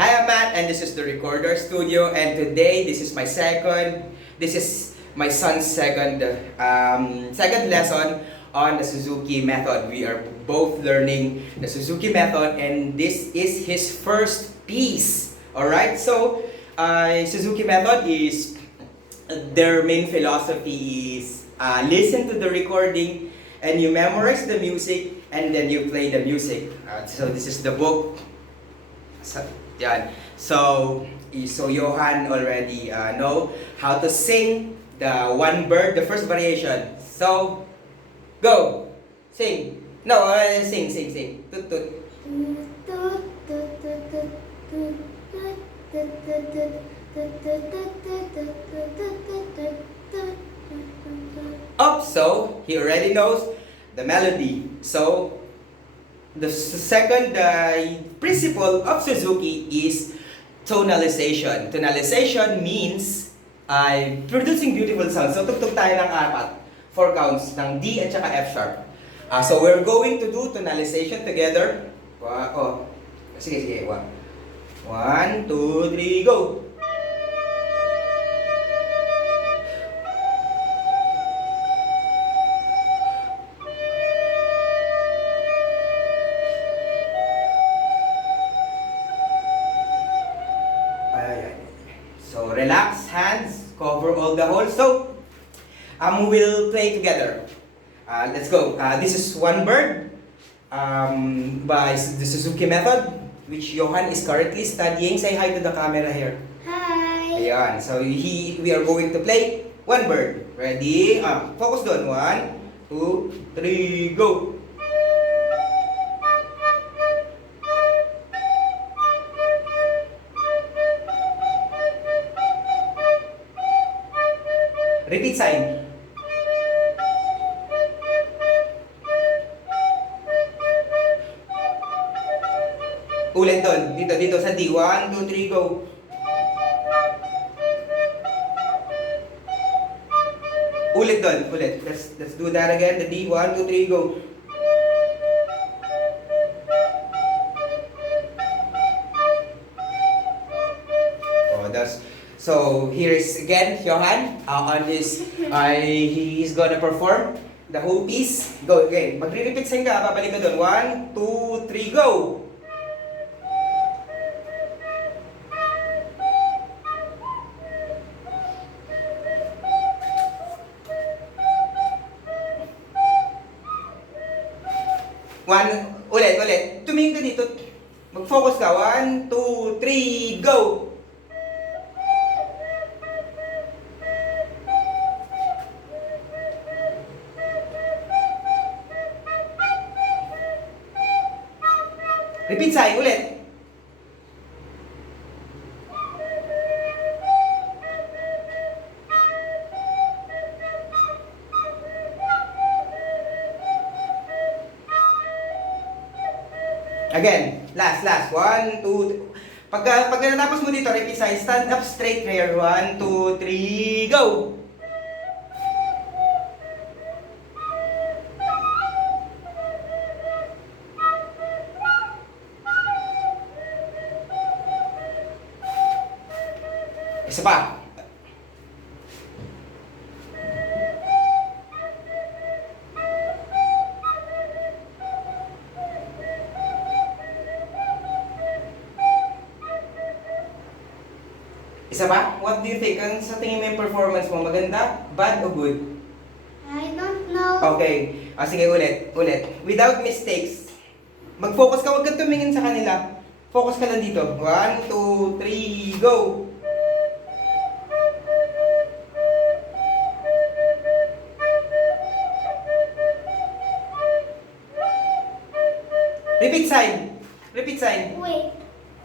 Hi, I'm Matt, and this is the Recorder Studio. And today, this is my son's second lesson on the Suzuki method. We are both learning the Suzuki method, and this is his first piece. All right. So, Suzuki method is their main philosophy is listen to the recording, and you memorize the music, and then you play the music. So this is the book. Yan. So Johann already know how to sing the one bird, the first variation. So, go! Sing! No, sing. Tut tut. Up, so he already knows the melody. So, the second principle of Suzuki is tonalization. Tonalization means producing beautiful sounds. So, tugtog tayo ng apat. 4 counts ng D at saka F sharp. So, we're going to do tonalization together. Sige. 1, 2, 3, go! So relax, hands, cover all the holes. So we'll play together. Let's go. This is one bird by the Suzuki method, which Johann is currently studying. Say hi to the camera here. Hi! Ayan. So we are going to play one bird. Ready? Focus doon. 1, 2, 3, go! Repeat sign. Ulit doon. Dito sa D. 1, 2, 3, go. Ulit doon. Let's do that again. The D. 1, 2, 3, go. So here is again Johann on this. He's gonna perform the whole piece. Go again. Magre-repeat sign ka. Babalik ka doon. 1, 2, 3, go. Ulit. Tumingin ka dito. Mag-focus ka. 1, 2, 3, go. Repeat sign, ulit. Again, last. 1, 2, pag natapos mo dito, repeat sign, stand up straight here. 1, 2, 3, go! Isa pa. What do you think? Ano sa tingin mo yung performance mo? Maganda? Bad o good? I don't know. Okay. Sige, ulit. Without mistakes. Mag-focus ka. Huwag kang tumingin sa kanila. Focus ka lang dito. 1, 2, 3, go! Repeat sign.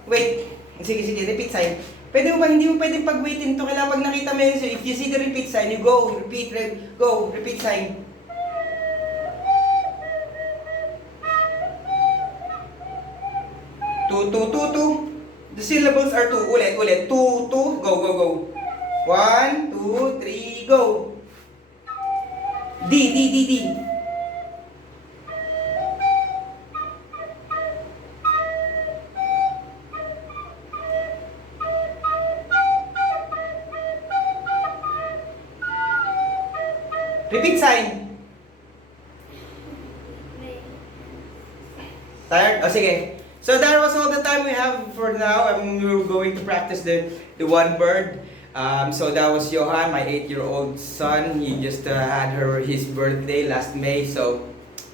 Wait. Sige. Repeat sign. Pwede mo ba, hindi mo pwedeng pag-waitin to. Kailangan pag nakita mo yun. So if you see the repeat sign, you go. Repeat sign. Two. The syllables are 2. Ulit. 2, go. 1, 2, 3, go. D. Repeat sign. Tired? O sige. So that was all the time we have for now. We're going to practice the one bird. So that was Johann, my 8-year-old son. He just had his birthday last May. So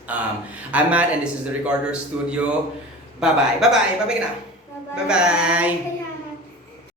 I'm Matt, and this is the Recorder Studio. Bye bye. Bye bye. Bye bye. Bye-bye. Bye bye.